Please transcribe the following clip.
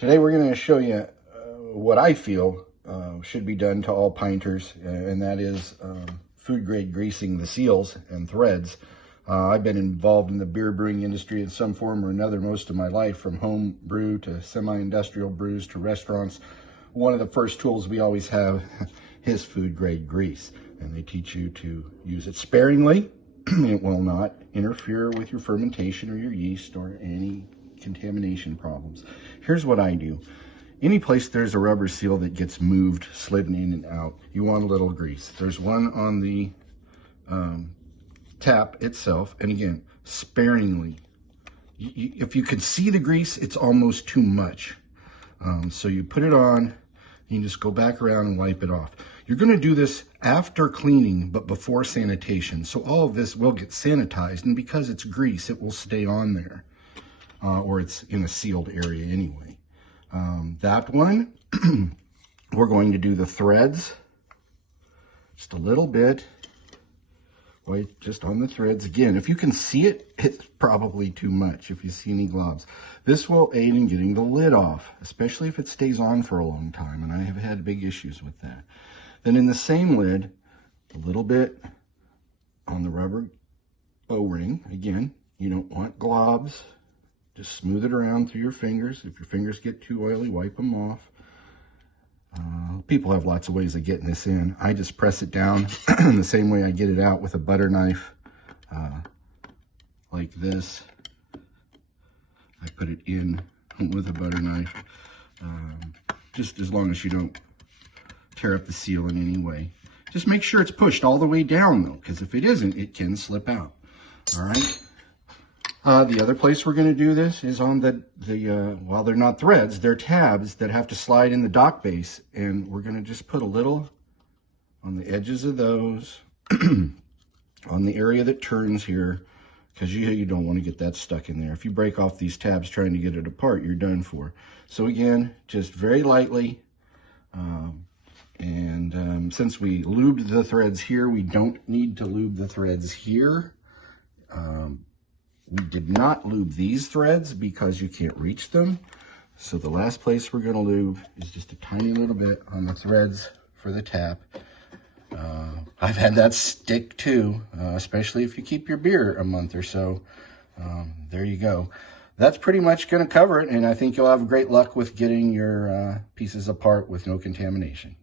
Today we're going to show you what I feel should be done to all Pinters, and that is food grade greasing the seals and threads. I've been involved in the beer brewing industry in some form or another most of my life, from home brew to semi-industrial brews to restaurants. One of the first tools we always have is food grade grease, and they teach you to use it sparingly. It will not interfere with your fermentation or your yeast or any contamination problems. Here's what I do. Any place there's a rubber seal that gets moved, slidden in and out, you want a little grease. There's one on the tap itself, and again, sparingly. If you can see the grease, it's almost too much. So you put it on, you just go back around and wipe it off. You're going to do this after cleaning, but before sanitation. So all of this will get sanitized, and because it's grease, it will stay on there. Or it's in a sealed area anyway. That one, we're going to do the threads. Just a little bit. Wait, just on the threads. Again, if you can see it, it's probably too much if you see any globs. This will aid in getting the lid off, especially if it stays on for a long time, and I have had big issues with that. Then in the same lid, a little bit on the rubber O-ring. Again, you don't want globs. Just smooth it around through your fingers. If your fingers get too oily, wipe them off. People have lots of ways of getting this in. I just press it down the same way I get it out, with a butter knife, like this. I put it in with a butter knife, just as long as you don't tear up the seal in any way. Just make sure it's pushed all the way down, though, because if it isn't, it can slip out. All right. The other place we're going to do this is on well, they're not threads, they're tabs that have to slide in the dock base. And we're going to just put a little on the edges of those, on the area that turns here, because you don't want to get that stuck in there. If you break off these tabs trying to get it apart, you're done for. So again, just very lightly. Since we lubed the threads here, we don't need to lube the threads here. We did not lube these threads because you can't reach them. So the last place we're going to lube is just a tiny little bit on the threads for the tap. I've had that stick too, especially if you keep your beer a month or so. There you go. That's pretty much going to cover it, and I think you'll have great luck with getting your pieces apart with no contamination.